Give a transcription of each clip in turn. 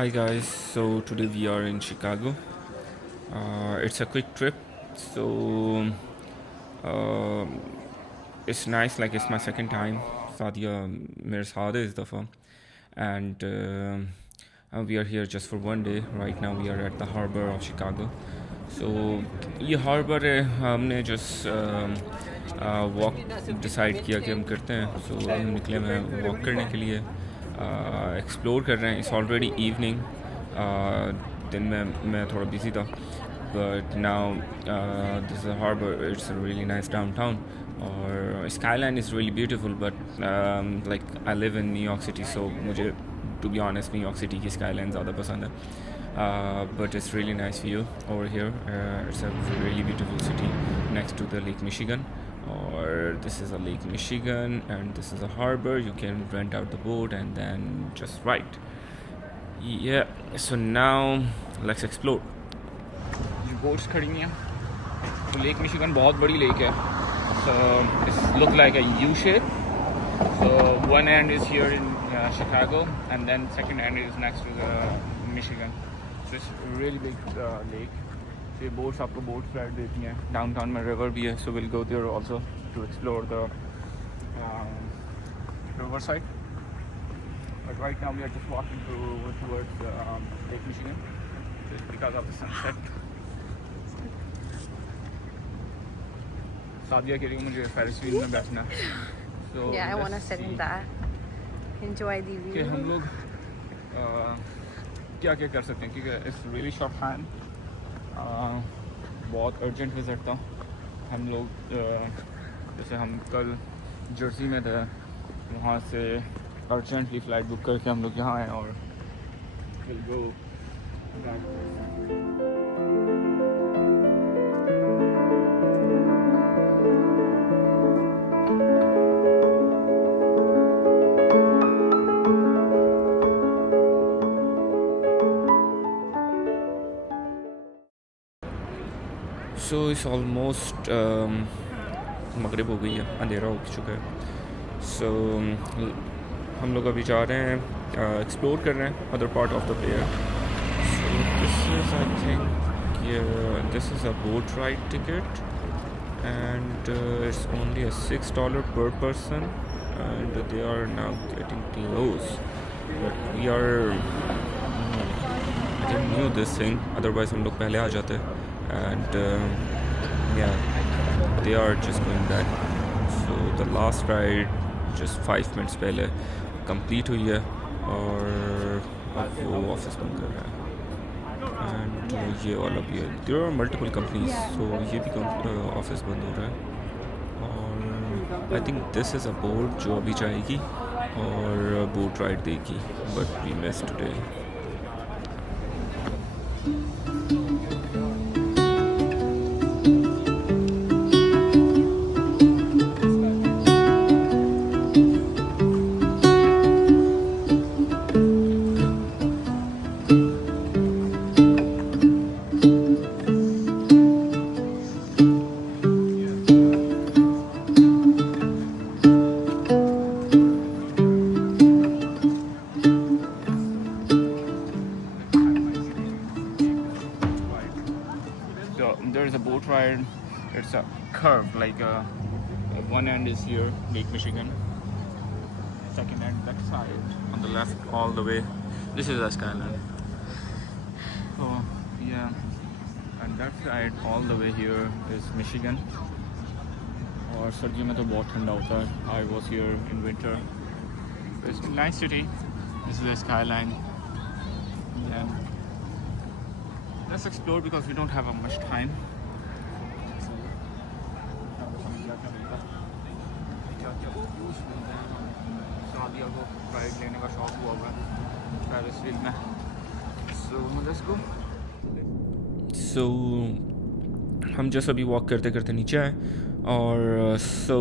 Hi guys, so today we are in Chicago. It's a quick trip, so um it's nice. Like it's my second time. Sadia मेरे साथ है इस दफ़ा, and we are here just for one day. Right now we are at the harbor of Chicago. So ये harbor है, हमने just walk decide किया कि हम करते हैं. So हम निकले हैं walk करने के लिए, explore कर रहे हैं. It's already evening. दिन में मैं थोड़ा busy था, but now this is a harbor. It's a really nice downtown. Or skyline is really beautiful, but like I live in New York City, so मुझे to be honest New York City की skyline ज़्यादा पसंद है. But it's really nice view over here. It's a really beautiful city next to the Lake Michigan. Or this is a Lake Michigan, and this is a harbor. You can rent out the boat and then just ride. Yeah, so now let's explore. जो बोट्स खड़ी हैं, तो lake Michigan बहुत बड़ी लेक है. So it looks like a U shape. So one end is here in Chicago, and then second end is next to the Michigan. So it's a really big lake. So ये boats आपको boat ride देती हैं. Downtown में river भी है, so we'll go there also to explore the river side. But right now we are just walking towards Lake Michigan, just because of the sunset. Sadia कह रही है मुझे फेरिस व्हील में बैठना. So Yeah, I want to sit in that. Enjoy the कि view. हम लोग क्या क्या कर सकते हैं, क्योंकि इट्स रियली शॉर्ट हैंड. बहुत अर्जेंट विजिट था. हम लोग जैसे हम कल जर्सी में थे, वहाँ से अर्जेंटली फ़्लाइट बुक करके हम लोग यहाँ आए और will go back. So it's almost मगरिब हो गई है, अंधेरा हो चुका है. सो हम लोग अभी जा रहे हैं, एक्सप्लोर कर रहे हैं other part of the pier. So this is I think this is a boat ride ticket, and it's only a $6 per person, and they are now getting close. But we are I didn't knew this thing, otherwise हम लोग पहले आ जाते. And yeah, they are just going back. So the last ride just 5 minutes पहले complete हुई है और अब वो ऑफिस बंद कर रहा है. एंड ये वाला भी है. There are multiple companies, so ये भी ऑफिस बंद हो रहा है. और I think this is a boat जो अभी जाएगी और बोट राइड देगी, but we miss today. So there is a boat ride. It's a curve, like one end is here, Lake Michigan. Second end that side on the left, all the way. This is a skyline. So yeah, and that side all the way here is Michigan. और सर्दियों में तो बहुत ठंडा होता है. I was here in winter. It's a nice city. This is the skyline. Yeah. Let's explore because we don't have much time. Sadia को राइड लेने का शौक हुआ हुआ है फेरिस व्हील में. So let's go. So हम जस्ट अभी वॉक करते करते नीचे आए और so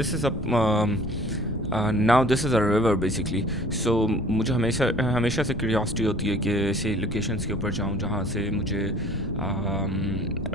this is a now this is a river basically. So मुझे हमेशा से क्यूरियोसिटी होती है कि ऐसे लोकेशंस के ऊपर जाऊँ जहाँ से मुझे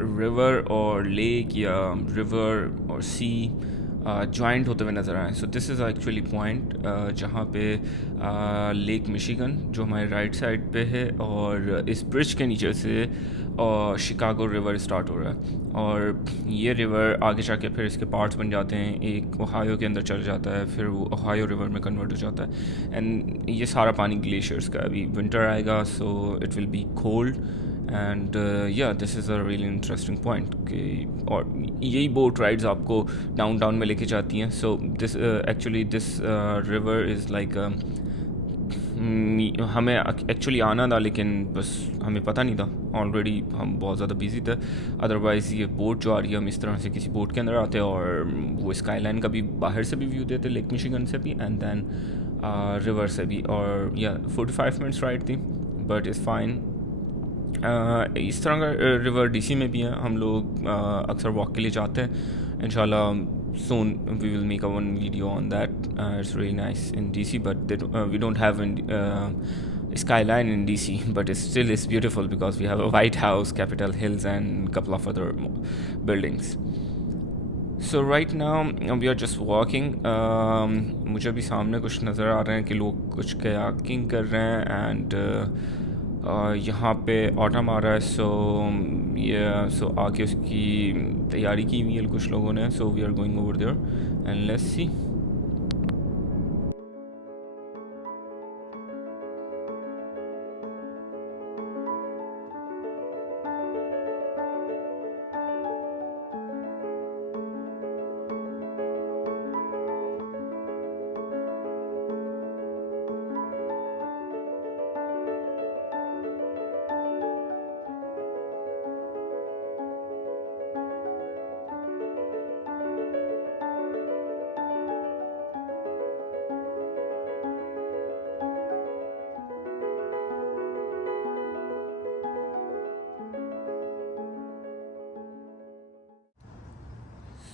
रिवर और लेक या रिवर और सी जॉइंट होते हुए नज़र आए. सो दिस इज़ एक्चुअली पॉइंट जहाँ पे लेक मिशिगन जो हमारे राइट साइड पे है, और इस ब्रिज के नीचे से शिकागो रिवर स्टार्ट हो रहा है. और ये रिवर आगे जाके फिर इसके पार्ट्स बन जाते हैं. एक ओहायो के अंदर चल जाता है, फिर वो ओहायो रिवर में कन्वर्ट हो जाता है. एंड ये सारा पानी ग्लेशियर्स का. अभी विंटर आएगा, so it will be cold. And yeah this is a really interesting point कि और यही बोट राइड्स आपको डाउनटाउन में लेके जाती हैं. So this actually this river is like हमें एक्चुअली आना था, लेकिन बस हमें पता नहीं था. ऑलरेडी हम बहुत ज़्यादा बिजी थे. अदरवाइज़ ये बोट जो आ रही है, हम इस तरह से किसी बोट के अंदर आते और वो स्काईलाइन का भी बाहर से भी व्यू देते, लेक मिशिगन से भी, एंड देन रिवर से भी. और या 45 मिनट्स राइड थी, बट इज़ फाइन. इस तरह का रिवर डीसी में भी है. हम लोग अक्सर वॉक के लिए जाते हैं. इंशाल्लाह soon we will make a one video on that. It's really nice in DC, but we don't have skyline in DC, but it still is beautiful because we have a White House, Capitol Hills, and a couple of other buildings. So right now we are just walking. मुझे भी सामने कुछ नज़र आ रहे हैं कि लोग कुछ kayaking कर रहे हैं, and यहाँ पे ऑटम आ रहा है. सो आके उसकी तैयारी की हुई है कुछ लोगों ने. So we are going over there and let's see.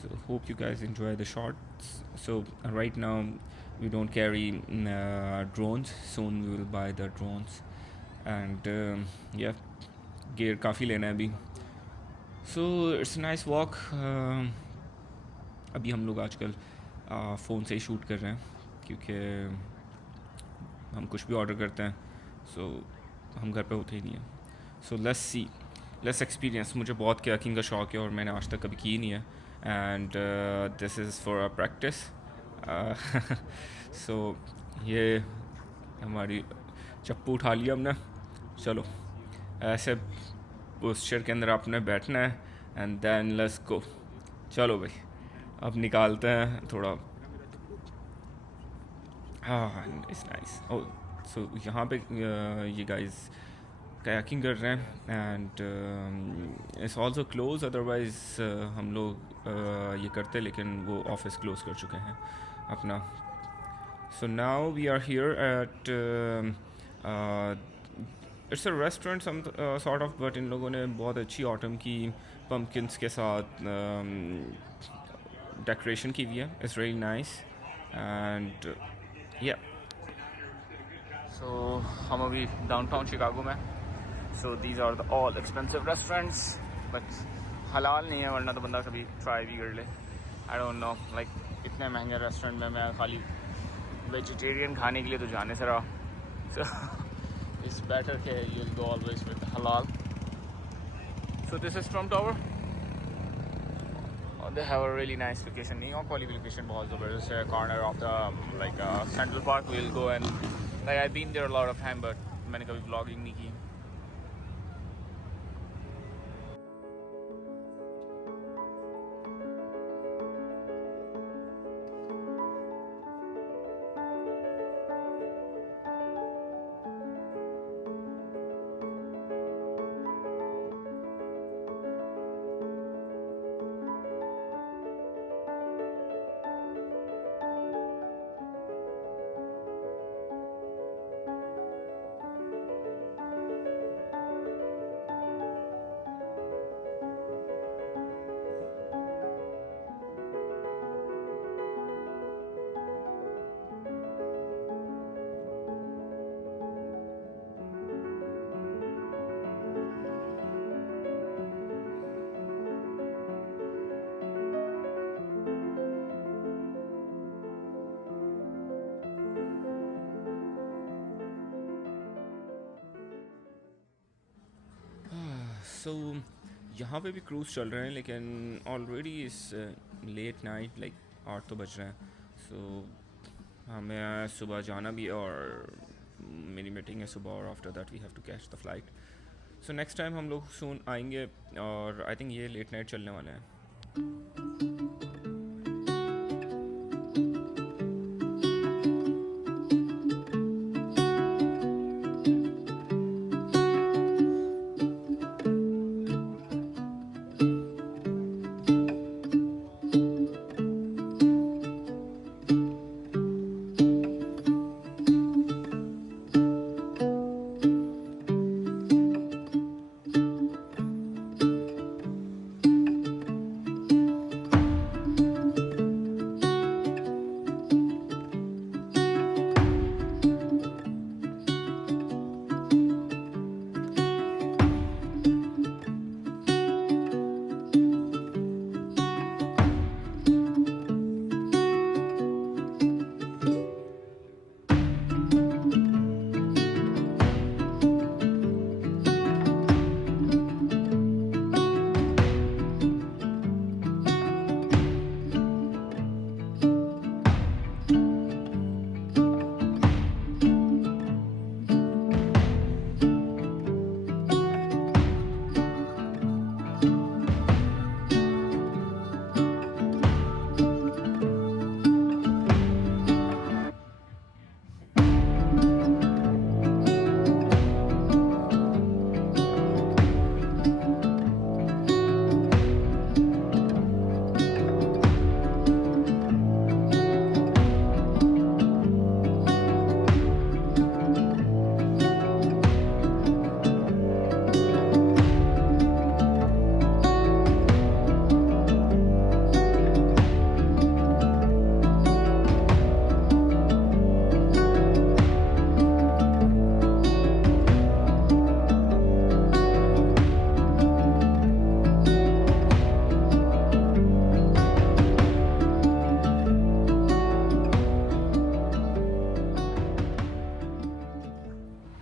So hope you guys enjoy the shots. So right now we don't carry drones. Soon we will buy the drones. And yeah, gear काफ़ी लेना है अभी. So it's a nice walk. अभी हम लोग आजकल फ़ोन से ही शूट कर रहे हैं, क्योंकि हम कुछ भी ऑर्डर करते हैं, सो हम घर पे होते ही नहीं हैं. So let's see, let's experience. मुझे बहुत कायाकिंग का शौक़ है और मैंने आज तक कभी की नहीं है. And this is for a practice. So ये हमारी चप्पू उठा लिया हमने. चलो ऐसे पोस्चर के अंदर आपने बैठना है, एंड देन लेट्स गो. चलो भाई, अब निकालते हैं थोड़ा. हाँ, इट्स नाइस. ओ सो यहाँ पे ये गाइस kayaking कर रहे हैं. And it's also close. Otherwise हम लोग ये करते, लेकिन वो ऑफिस क्लोज कर चुके हैं अपना. So now we are here at it's a restaurant some sort of, but इन लोगों ने बहुत अच्छी ऑटम की पम्पकिन्स के साथ डेकोरेशन की हुई है. It's really nice. एंड या सो हम अभी डाउनटाउन शिकागो में. So these are the all expensive restaurants, but हलाल नहीं है, वरना तो बंदा कभी ट्राई भी कर ले. आई डोंट नो, लाइक इतने महंगे रेस्टोरेंट में मैं खाली वेजिटेरियन खाने के लिए तो जाने से रहा. सो इट्स बेटर के you will go always with हलाल. So this is Trump Tower. They have a really nice location. New York वाली location बहुत ज़बरदस्त है. Corner of the like Central Park. We'll go and like I've been there a lot of time, but मैंने कभी vlogging नहीं की. सो यहाँ पे भी क्रूज़ चल रहे हैं, लेकिन ऑलरेडी इस लेट नाइट लाइक 8 तो बज रहे हैं. सो हमें सुबह जाना भी है और मेरी मीटिंग है सुबह, और after that we have to catch the flight. So next time हम लोग सून आएंगे, और आई थिंक ये लेट नाइट चलने वाले हैं.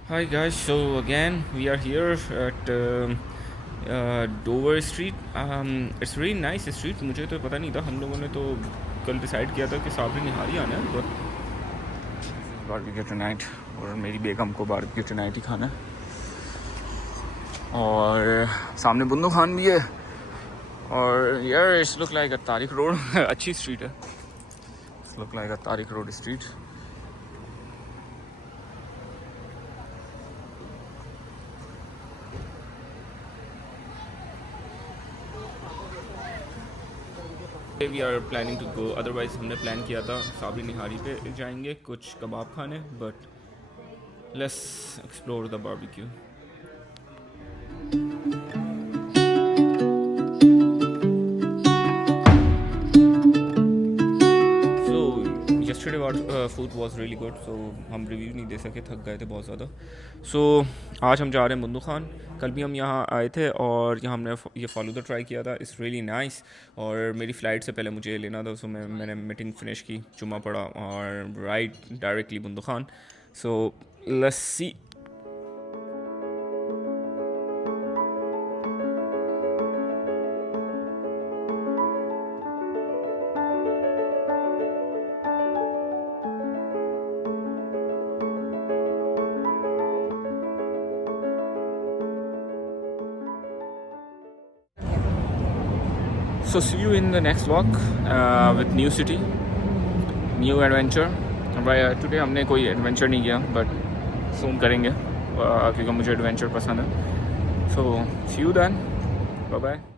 Hi guys, so again we are here at Dover Street. It's really nice street. मुझे तो पता नहीं था, हम लोगों ने तो कल डिसाइड किया था कि साबरी निहारी आना है, बट बारबेक्यू टुनाइट, और मेरी बेगम को बारबेक्यू टुनाइट ही खाना है. और सामने बुंदू खान भी है, और यार it's look like a Tariq road. अच्छी स्ट्रीट है, it's look like a Tariq road street. We are planning to go, otherwise हमने प्लान किया था साबरी निहारी पे जाएंगे कुछ कबाब खाने, but let's explore the barbecue. yesterday food was really good, so हम रिव्यू नहीं दे सके, थक गए थे बहुत ज़्यादा. सो आज हम जा रहे हैं बुंदू खान. कल भी हम यहाँ आए थे और यहाँ हमने ये फालूदा ट्राई किया था. It's really nice. और मेरी फ़्लाइट से पहले मुझे लेना था, सो मैंने मीटिंग फिनिश की, जुम्मा पड़ा और right directly Bundu Khan. So let's see. So see you in the next vlog with new city, new adventure. Today हमने कोई एडवेंचर नहीं किया, बट सून करेंगे क्योंकि मुझे एडवेंचर पसंद है. So see you then. Bye bye.